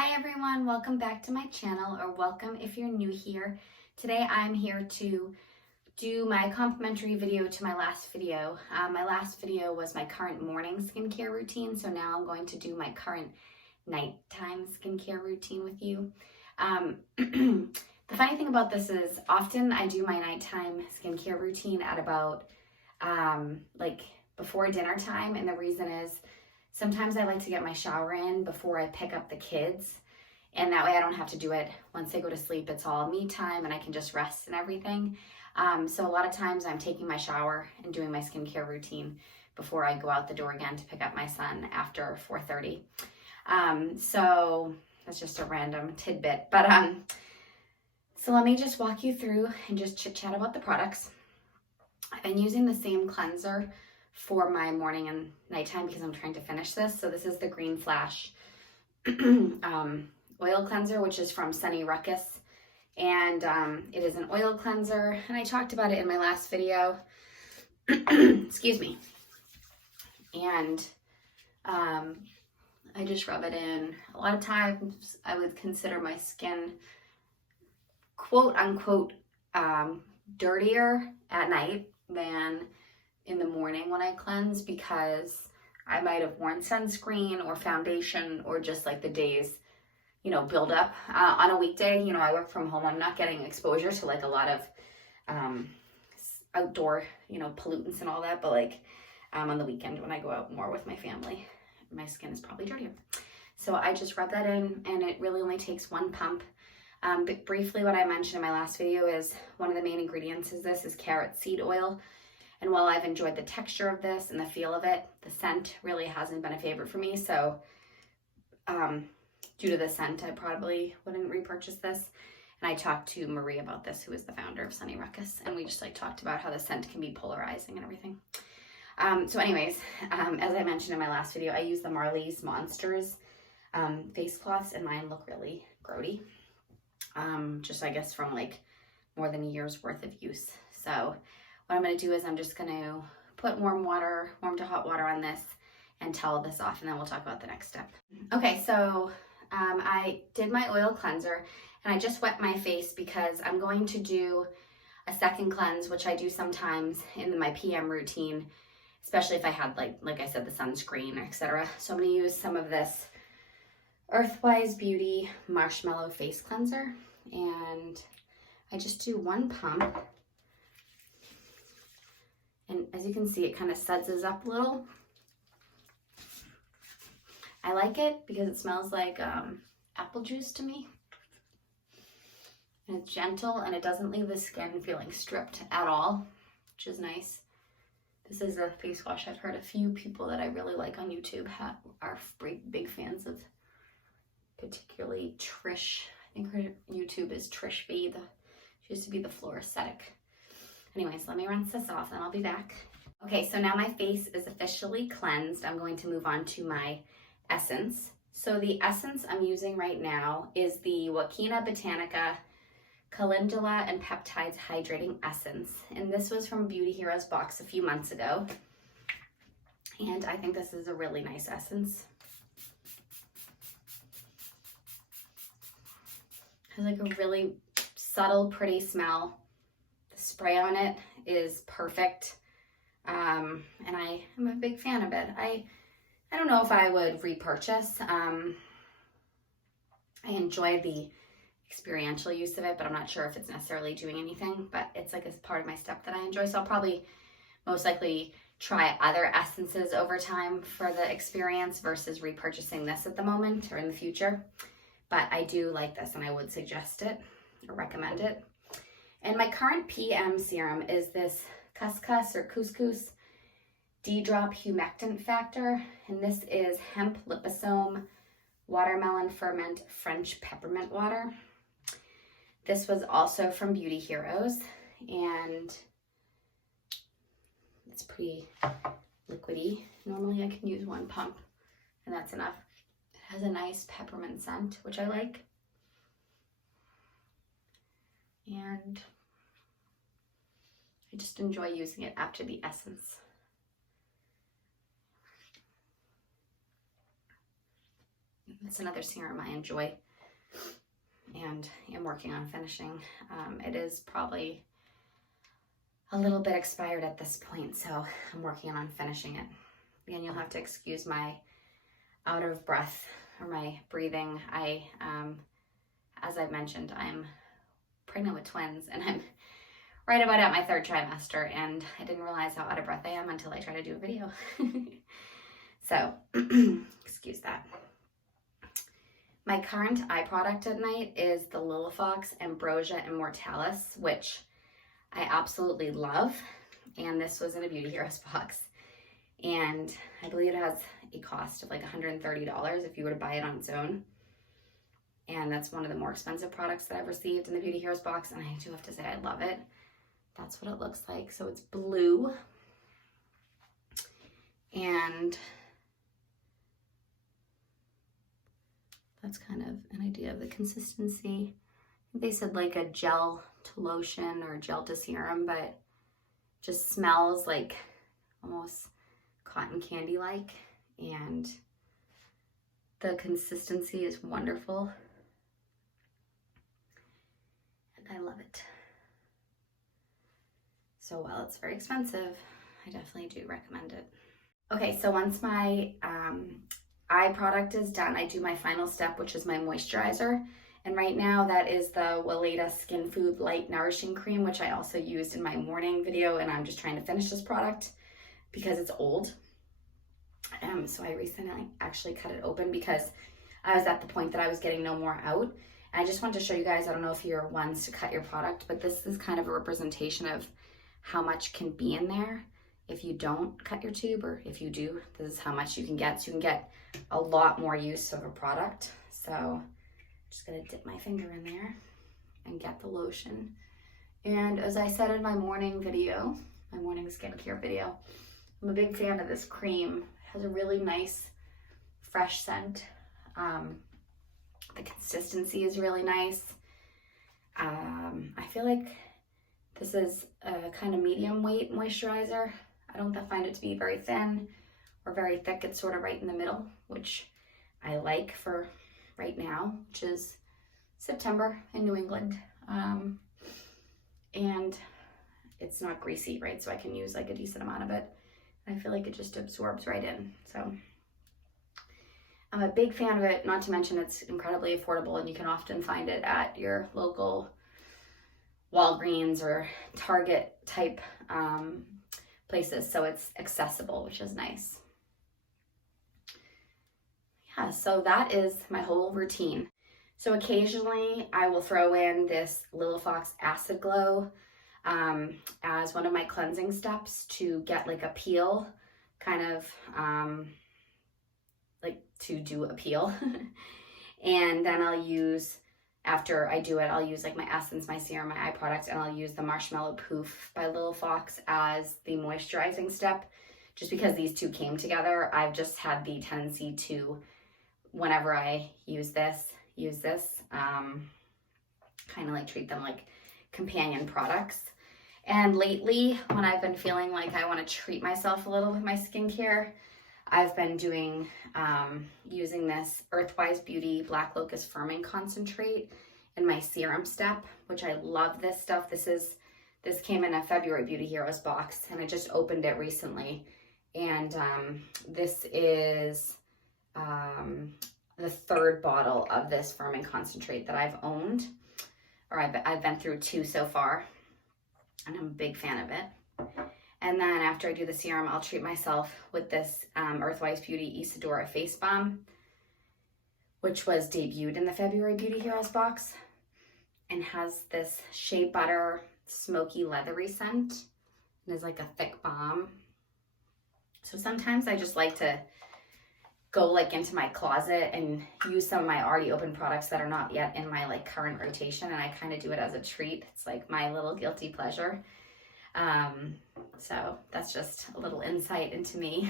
Hi everyone, welcome back to my channel, or welcome if you're new here. Today I'm here to do my complimentary video to my last video. My last video was my current morning skincare routine, so now I'm going to do my current nighttime skincare routine with you. The funny thing about this is often I do my nighttime skincare routine at about like before dinner time, and the reason is sometimes I like to get my shower in before I pick up the kids, and that way I don't have to do it once they go to sleep. It's all me time and I can just rest and everything. So a lot of times I'm taking my shower and doing my skincare routine before I go out the door again to pick up my son after 4:30. So that's just a random tidbit. But so let me just walk you through and just chit chat about the products. I've been using the same cleanser for my morning and nighttime because I'm trying to finish this. So this is the Green Flash oil cleanser, which is from Ruckus, and it is an oil cleanser, and I talked about it in my last video. Excuse me. And I just rub it in. A lot of times I would consider my skin quote unquote dirtier at night than in the morning when I cleanse, because I might have worn sunscreen or foundation, or just like the days, build up. On a weekday, I work from home. I'm not getting exposure to like a lot of outdoor, pollutants and all that. But like on the weekend when I go out more with my family, my skin is probably dirtier. So I just rub that in, and it really only takes one pump. But briefly, what I mentioned in my last video is one of the main ingredients is carrot seed oil. And while I've enjoyed the texture of this and the feel of it, the scent really hasn't been a favorite for me. So due to the scent, I probably wouldn't repurchase this. And I talked to Marie about this, who is the founder of Ruckus, and we just talked about how the scent can be polarizing and everything. So anyways, as I mentioned in my last video, I use the Marley's Monsters face cloths, and mine look really grody. Just I guess from like more than a year's worth of use. So what I'm going to do is I'm just going to put warm to hot water on this and towel this off, and then we'll talk about the next step. Okay, so I did my oil cleanser, and I just wet my face because I'm going to do a second cleanse, which I do sometimes in my PM routine, especially if I had like I said, the sunscreen, etc. So I'm going to use some of this Earthwise Beauty Marshmallow face cleanser, and I just do one pump. And as you can see, it kind of suds up a little. I like it because it smells like apple juice to me. And it's gentle, and it doesn't leave the skin feeling stripped at all, which is nice. This is a face wash I've heard a few people that I really like on YouTube are big fans of, particularly Trish. I think her YouTube is Trish V. She used to be the Floor Aesthetic. Anyways, let me rinse this off, and I'll be back. Okay, so now my face is officially cleansed. I'm going to move on to my essence. So the essence I'm using right now is the Joaquina Botánica Calendula and Peptides Hydrating Essence. And this was from Beauty Heroes box a few months ago. And I think this is a really nice essence. It has like a really subtle, pretty smell. Spray on it is perfect, and I am a big fan of it. I don't know if I would repurchase. I enjoy the experiential use of it, but I'm not sure if it's necessarily doing anything, but it's like a part of my step that I enjoy. So I'll probably most likely try other essences over time for the experience versus repurchasing this at the moment or in the future. But I do like this, and I would suggest it or recommend it. And my current PM serum is this Khus Khus or Khus Khus D-Drop Humectant Factor. And this is hemp liposome, watermelon ferment, French peppermint water. This was also from Beauty Heroes, and it's pretty liquidy. Normally I can use one pump, and that's enough. It has a nice peppermint scent, which I like. And I just enjoy using it after the essence. It's another serum I enjoy and am working on finishing. It is probably a little bit expired at this point, so I'm working on finishing it. And you'll have to excuse my out of breath or my breathing. As I've mentioned, I'm pregnant with twins and I'm right about at my 3rd trimester, and I didn't realize how out of breath I am until I tried to do a video. So, excuse that. My current eye product at night is the Lilafox Ambrosia Immortalis, which I absolutely love. And this was in a Beauty Heroes box. And I believe it has a cost of like $130 if you were to buy it on its own. And that's one of the more expensive products that I've received in the Beauty Heroes box. And I do have to say I love it. That's what it looks like. So it's blue. And that's kind of an idea of the consistency. They said like a gel to lotion or gel to serum, but just smells like almost cotton candy like, and the consistency is wonderful and I love it. So while it's very expensive, I definitely do recommend it. Okay, so once my eye product is done, I do my final step, which is my moisturizer. And right now that is the Weleda Skin Food Light Nourishing Cream, which I also used in my morning video, and I'm just trying to finish this product because it's old. So I recently actually cut it open because I was at the point that I was getting no more out. And I just wanted to show you guys, I don't know if you're ones to cut your product, but this is kind of a representation of how much can be in there if you don't cut your tube, or if you do, this is how much you can get. So you can get a lot more use of a product. So I'm just gonna dip my finger in there and get the lotion. And as I said in my morning video, my morning skincare video, I'm a big fan of this cream. It has a really nice, fresh scent. The consistency is really nice. I feel like this is a kind of medium weight moisturizer. I don't find it to be very thin or very thick. It's sort of right in the middle, which I like for right now, which is September in New England. And it's not greasy, right? So I can use like a decent amount of it. I feel like it just absorbs right in. So I'm a big fan of it, not to mention it's incredibly affordable, and you can often find it at your local Walgreens or Target type places. So it's accessible, which is nice. Yeah, so that is my whole routine. So occasionally I will throw in this Lilafox Acid Glow as one of my cleansing steps to get like a peel, kind of like to do a peel. And then I'll use, after I do it, I'll use like my essence, my serum, my eye product, and I'll use the Marshmallow Poof by Lilafox as the moisturizing step. Just because these two came together, I've just had the tendency to, whenever I use this, kind of like treat them like companion products. And lately, when I've been feeling like I want to treat myself a little with my skincare, I've been doing, using this Earthwise Beauty Black Locust Firming Concentrate in my serum step, which I love this stuff. This came in a February Beauty Heroes box, and I just opened it recently. And this is the 3rd bottle of this firming concentrate that I've owned, or I've been through 2 so far, and I'm a big fan of it. And then after I do the serum, I'll treat myself with this Earthwise Beauty Isadora Face Balm, which was debuted in the February Beauty Heroes box, and has this shea butter, smoky, leathery scent, and is like a thick balm. So sometimes I just like to go like into my closet and use some of my already open products that are not yet in my like current rotation, and I kind of do it as a treat. It's like my little guilty pleasure. So that's just a little insight into me.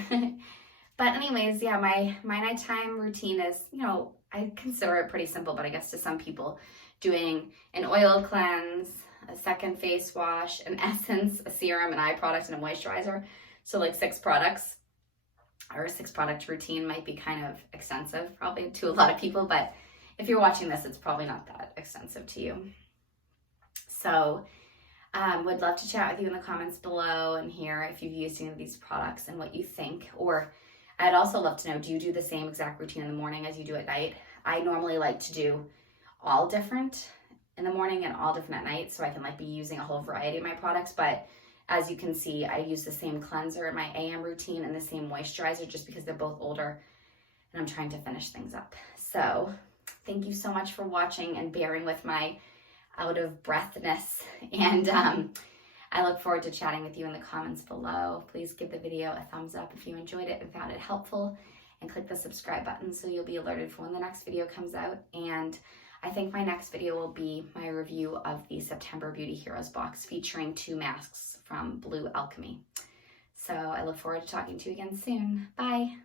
But anyways, yeah, my nighttime routine is, you know, I consider it pretty simple, but I guess to some people, doing an oil cleanse, a second face wash, an essence, a serum, an eye product, and a moisturizer. So like 6 products. or a 6-product routine might be kind of extensive probably to a lot of people, but if you're watching this, it's probably not that extensive to you. So would love to chat with you in the comments below and hear if you've used any of these products and what you think. Or I'd also love to know, do you do the same exact routine in the morning as you do at night? I normally like to do all different in the morning and all different at night, so I can like be using a whole variety of my products. But as you can see, I use the same cleanser in my AM routine and the same moisturizer just because they're both older and I'm trying to finish things up. So thank you so much for watching and bearing with my out of breathness, and I look forward to chatting with you in the comments below. Please give the video a thumbs up if you enjoyed it and found it helpful, and click the subscribe button so you'll be alerted for when the next video comes out. And I think my next video will be my review of the September Beauty Heroes box featuring 2 masks from Blue Alchemy. So I look forward to talking to you again soon. Bye.